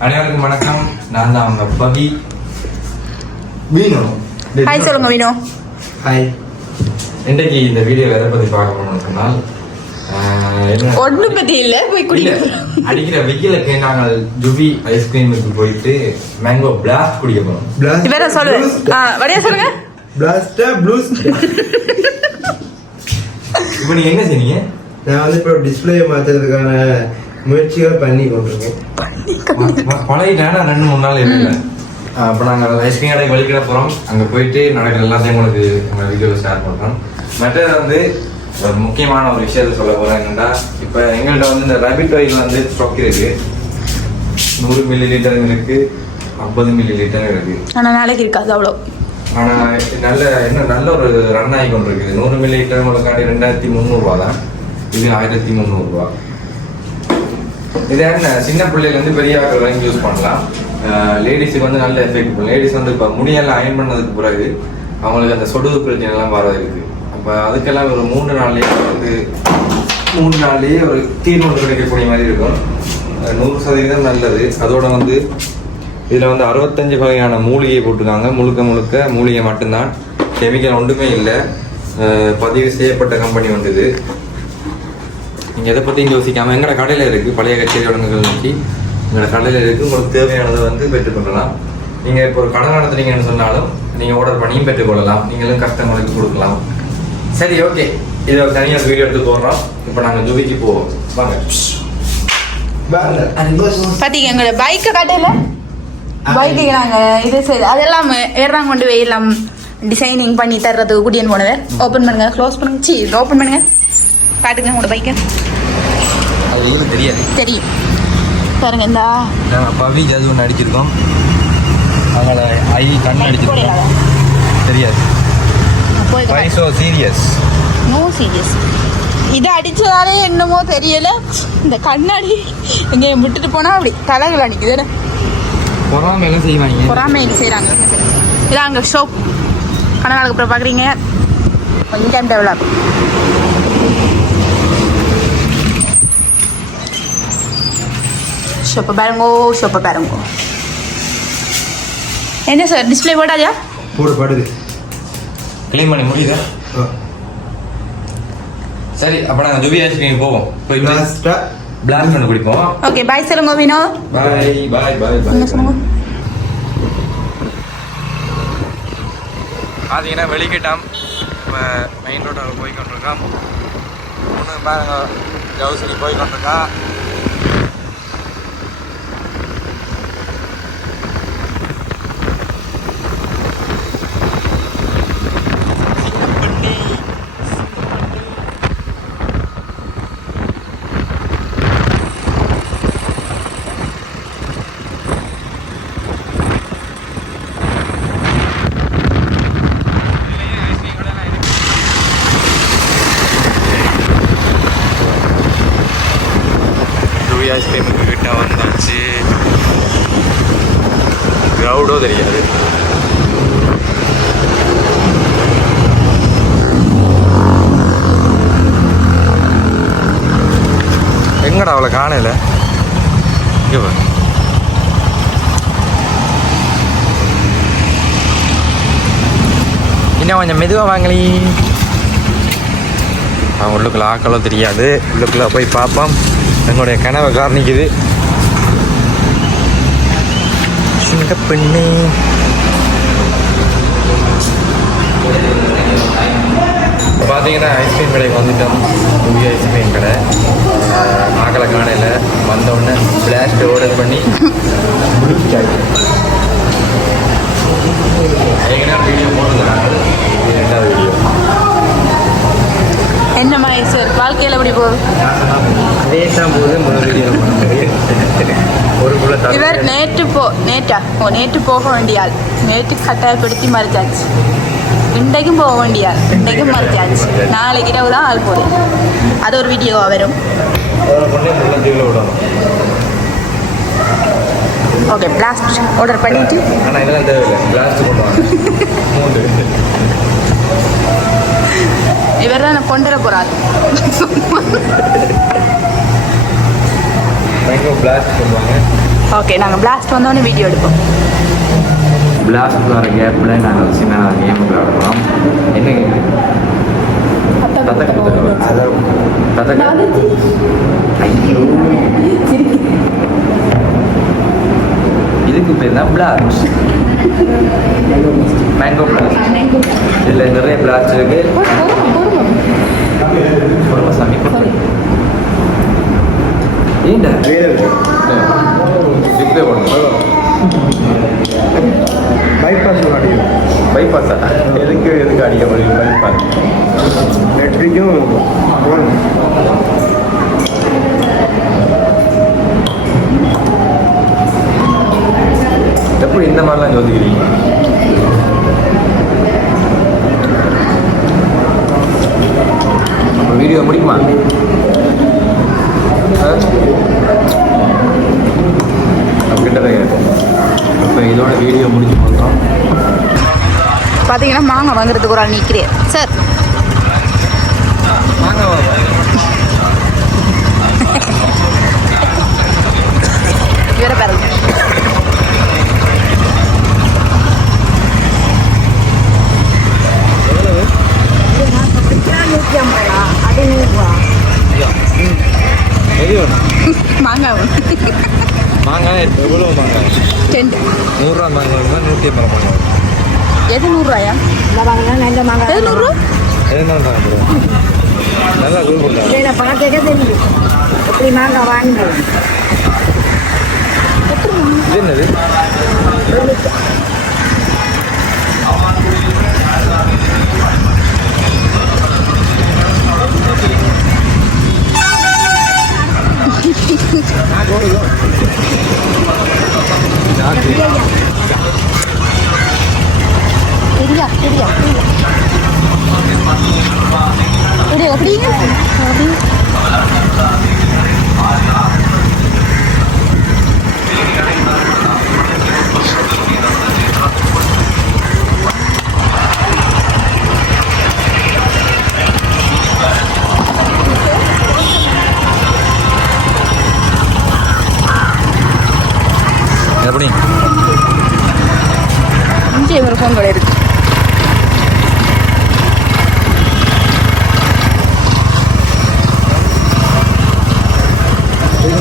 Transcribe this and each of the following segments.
அனைவருக்கும் வணக்கம். நான் தான் அவங்க பவி வீணோ. ஹாய் சொல்லுங்க வீணோ. ஹாய். இன்றைக்கு இந்த வீடியோ எதை பற்றி பார்க்க போனோம்னு சொன்னால் ஒண்ணு பத்தி இல்ல போய் குடிக்க அடிக்கிற வெயிலுக்கு நாங்கள் ஜுபி ஐஸ்கிரீமுக்கு போயிட்டு மேங்கோ பிளாஸ்ட் குடிக்க போறோம். இவர சொல்லு. வடியா சொல்லுங்க. பிளாஸ்டா ப்ளூஸ். இப்போ நீங்க என்ன செய்றீங்க? நான் வந்து இப்போ டிஸ்பிளே மாத்துறதுக்கான முயற்சிகள் பண்ணி கொண்டிருக்கேன். பழகிட்டேன் 2-3 நாள் இல்லை. அப்போ நாங்கள் ஐஸ்கிரீம் கடைக்கு வலிக்கிட போகிறோம். அங்கே போயிட்டு நடக்கிற எல்லாத்தையும் உங்களுக்கு உங்கள் வீடியோவில் ஷேர் பண்ணுறோம். மற்றது வந்து ஒரு முக்கியமான ஒரு விஷயத்த சொல்ல போகிறேன். என்னென்னா இப்போ எங்கள்கிட்ட வந்து இந்த ரேபிட் ஆயில் வந்து ஸ்டாக் இருக்கு. 100 ml இருக்கு, 50 ml இருக்கு. ஆனா நாளைக்கு இருக்காது அவ்வளோ. ஆனால் நல்ல ஒரு ரன் ஆகி கொண்டு இருக்குது. 100 ml உங்களுக்காண்டி 2300 தான். இது 1300. இது என்ன சின்ன பிள்ளைலேருந்து பெரிய ஆட்கள் வாங்கி யூஸ் பண்ணலாம். லேடிஸுக்கு வந்து நல்ல எஃபெக்ட். லேடிஸ் வந்து இப்போ முடியெல்லாம் அயன் பண்ணதுக்கு பிறகு அவங்களுக்கு அந்த சொடுகு பிரச்சனைலாம் வர இருக்குது. அப்போ அதுக்கெல்லாம் ஒரு 3 நாள்லேயே ஒரு தீர்வு கிடைக்கக்கூடிய மாதிரி இருக்கும். 100% நல்லது. அதோட வந்து இதில் வந்து 65 வகையான மூலிகை போட்டிருக்காங்க. முழுக்க மூலிகை மட்டும்தான், கெமிக்கல் ஒன்றுமே இல்லை. பதிவு செய்யப்பட்ட கம்பெனி வந்து இது. நீங்கள் எதை பற்றியும் யோசிக்காமல் எங்களோட கடையில் இருக்குது. பழைய கச்சேரி தொடங்குகள் நோக்கி எங்களோட கடையில் இருக்குது. உங்களுக்கு தேவையானதை வந்து பெற்றுக்கொள்ளலாம். நீங்கள் இப்போ ஒரு கடை நடத்துறீங்கன்னு சொன்னாலும் நீங்கள் ஆர்டர் பண்ணியும் பெற்றுக்கொள்ளலாம். நீங்களும் கஸ்டமருக்கு கொடுக்கலாம். சரி, ஓகே. இதை ஒரு தனியாக வீடியோ எடுத்து போடுறோம். இப்போ நாங்கள் ஜுபிக்கு போவோம். வாங்க. பாத்தீங்க எங்களோட பைக்கை கடையில பைக்கு நாங்கள் இது செய்து அதெல்லாம் ஏறாங்க கொண்டு போய் எல்லாம் டிசைனிங் பண்ணி தர்றதுக்கு கூட்டின்னு போனது. ஓப்பன் பண்ணுங்க, க்ளோஸ் பண்ணுங்க. ஓப்பன் பண்ணுங்க, காட்டுங்க உங்களோட பைக்கை. அது தெரியாது, தெரியும் பாருங்க. இந்த நாங்கள் பவி ஜது ஒன்று அடிச்சிருக்கோம். அதனால் ஐ கண்ணு அடிச்சிருக்கோம். தெரியாது. So serious. No serious. இதை அடிச்சதாலே என்னமோ தெரியல. இந்த கண்ணாடி எங்கேயும் விட்டுட்டு போனா அப்படி தலைகள் அடிக்குது. பொறாமையெல்லாம் செய்வாங்க. பொறாமைக்கு செய்கிறாங்க. இதான் அங்கே ஷோப். ஆனால் நாளுக்கு அப்புறம் பார்க்குறீங்க கொஞ்சம் டெவலப். ஷோப்பை பாருங்கோ. என்ன சார் டிஸ்பிளே போட்டாஜா? போடுது. கிளீன் பண்ணி முடியுதா? சரி, அப்போ நாங்கள் ஜுபி ஐஸ்கிரீம் போவோம். போய் பிளாஸ்டா பிளாஸ்ட் பண்ணி குடிப்போம். ஓகே, பாய் சொல்லுங்க வீணோ. பாய். சொல்லுங்க. பார்த்தீங்கன்னா வெளிக்கிட்டாம் மெயின் ரோட்டில் போய் கொண்டிருக்கான். ஒன்று பாருங்க, ஜவுசரி போய் கொண்டிருக்கா. ஐஸ்கிரீமுக்கு கிட்ட வந்தாச்சு. க்ரௌடோ தெரியாது. எங்கடா அவளை காணல? இன்னும் கொஞ்சம் மெதுவாக வாங்களி. அவன் உள்ளுக்குள்ள ஆக்களோ தெரியாது. உள்ளுக்குள்ள போய் பார்ப்போம். எங்களுடைய கனவை காரணிக்குது. சிங்கப்பெண்ணே. இப்போ பார்த்தீங்கன்னா ஐஸ்கிரீம் கடைக்கு வந்துட்டோம். புதிய ஐஸ்கிரீம் கடை. ஆக்களை காணையில் வந்தோடனே பிளாஸ்ட் ஆர்டர் பண்ணி வீடியோ போட்டுருந்தாங்க. 2வது வீடியோ. என்னம்மா சார் வாழ்க்கையில் எப்படி போகுது? அதே தான் போகுது. முதல் வீடியோ ஒரு இவர் நேற்று போக வேண்டிய ஆள். நேற்று கட்டாயப்படுத்தி மறைச்சாச்சு. இன்றைக்கும் போக வேண்டிய ஆள். இன்றைக்கும் மறைச்சாச்சு. நாளைக்கு இரவு தான் ஆள் போகுது. அது ஒரு வீடியோவாக வரும். ஓகே, பிளாஸ்ட் ஆர்டர் பண்ணிட்டு. ஆனால் இதெல்லாம் தேவையில்லை. பிளாஸ்ட் பண்ணுவாங்க. இவர் தான் கொண்டு வர போகிறார். மேங்கோ பிளாஸ்ட் பண்ணுவாங்க. ஓகே நாங்கள் பிளாஸ்ட் வந்தோடனே வீடியோ எடுப்போம். பிளாஸ்ட் வர கேப்பில் நாங்கள் சின்ன கேம் விளையாடுறோம். என்ன கேம்? இதுக்கு பேர் தான் பிளாஸ்ட். Mango blast. இதில் நிறைய பிளாஸ்ட் இருக்கு. சாமி ஏண்டா டிஸ்பிளே போடணும். பைபாஸ் அடிக்கும். பைபாஸா? எதுக்கு அடிக்க முடியும் பைபாஸ்? நெட்ரிக்கும் எப்படி இந்த மாதிரிலாம் யோசிக்கிறீங்க? அப்போ வீடியோ முடிக்குமா? கிட்டவே இப்போ இதோட வீடியோ முடிச்சு போகிறோம். பார்த்தீங்கன்னா மாங்காய் வாங்குறதுக்கு ஒரு ஆள் நிற்கிறேன் சார். மாங்காய் இவரை பாருங்க. மாங்காய் மாங்காய் எவ்வளோ மாங்காய்? 10. 100 மாங்காய் 150 மாங்காய். எது 100 நல்ல மாங்காய். எது 100? எதுனா நல்லா கூப்பிடுறேன். பணத்தை தெரியுது எப்படி மாங்காய் வாங்கினோம். இது என்னது? எப்படி இங்கே ஒரு ஃபோன் கடை இருக்கு.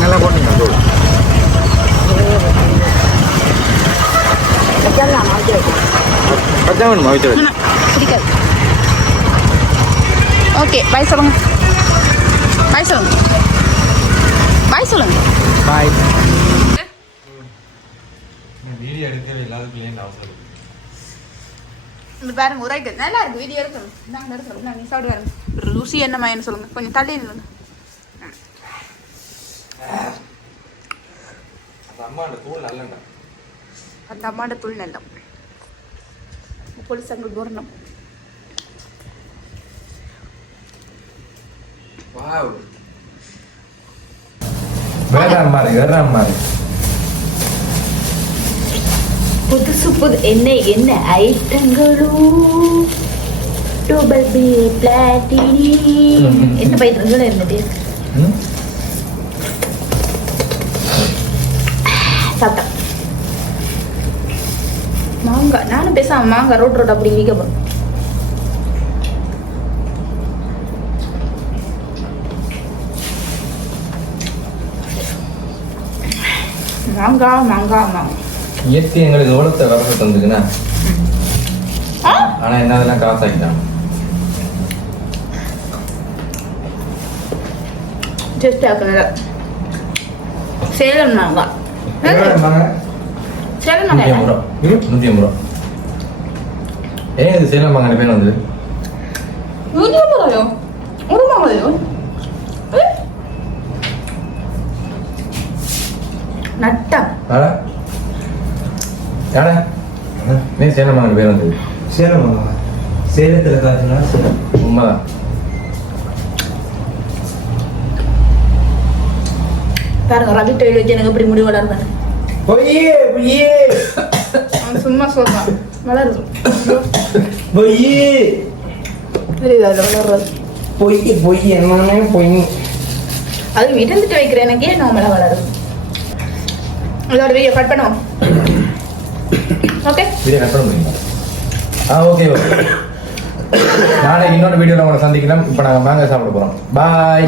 நல்லா போட்டீங்க. பச்சை வேணுமா? வச்சு பிடிக்காது. ஓகே பாய் சொல்லுங்க. பாய் சொல்லுங்க. பாய் சொல்லுங்க. பாய். வீடியோ எடுக்கவே இல்லாத அவசரம். இந்த பாருங்க உரைக்கு நல்லா இருக்கு. வீடியோ எடுக்கணும். நாங்கள் எடுக்கணும். நான் நீ சாப்பிட்டு வரேன். ருசி என்னமாயின்னு சொல்லுங்க. கொஞ்சம் தள்ளி நில்லுங்க. அம்மாண்ட தூள் நல்ல அந்த அம்மாண்ட தூள் நல்லம் போலீஸ் அங்கே போடணும். வாவ் வேற மாதிரி புது என்ன ஐட்டங்களும் டூபல் பி பிளாட்டினி என்ன பைத்தியம் இருந்துட்டு சாப்பிட்டேன். மாங்காய் நானும் பேசாம மாங்காய் ரோட் அப்படி விற்க போறேன். மாங்காய் இயற்கை எங்களுக்கு எவ்வளோ வரப்பு தந்துக்குண்ணா. ஆனா என்ன அதெல்லாம் காசாக்கிட்டான். ஜஸ்ட் ஆக்கல சேலம் மாங்காய். சேலம் மாங்காய் 150 ரூபா. ஏன் இது சேலம் மாங்காய் பேர் வந்து 150 ரூபாயோ? ஒரு மாங்காயோ நட்டா யாரா நீ சேலம் மாங்காய் பேர் வந்து சேலம் சேலத்தில் காசுனா சேலம் உண்மைதான். பாருங்க ரவி டெய்லி வச்சு எனக்கு எப்படி முடி வளர்றேன். சும்மா சொல்றான் வளருது. தெரியுது அதில் வளர்றது பொய் என்னன்னே பொய். அது விடந்துட்டு வைக்கிறேன். எனக்கே நார்மலாக வளருது. இதோட வீடியோ கட் பண்ணுவோம். ஓகே வீடியோ கட் பண்ண முடியுமா? Okay okay. நாளைக்கு இன்னொரு வீடியோவில் உங்களை சந்திக்கலாம். இப்போ நாங்கள் மேங்கோ சாப்பிட போகிறோம். பாய்.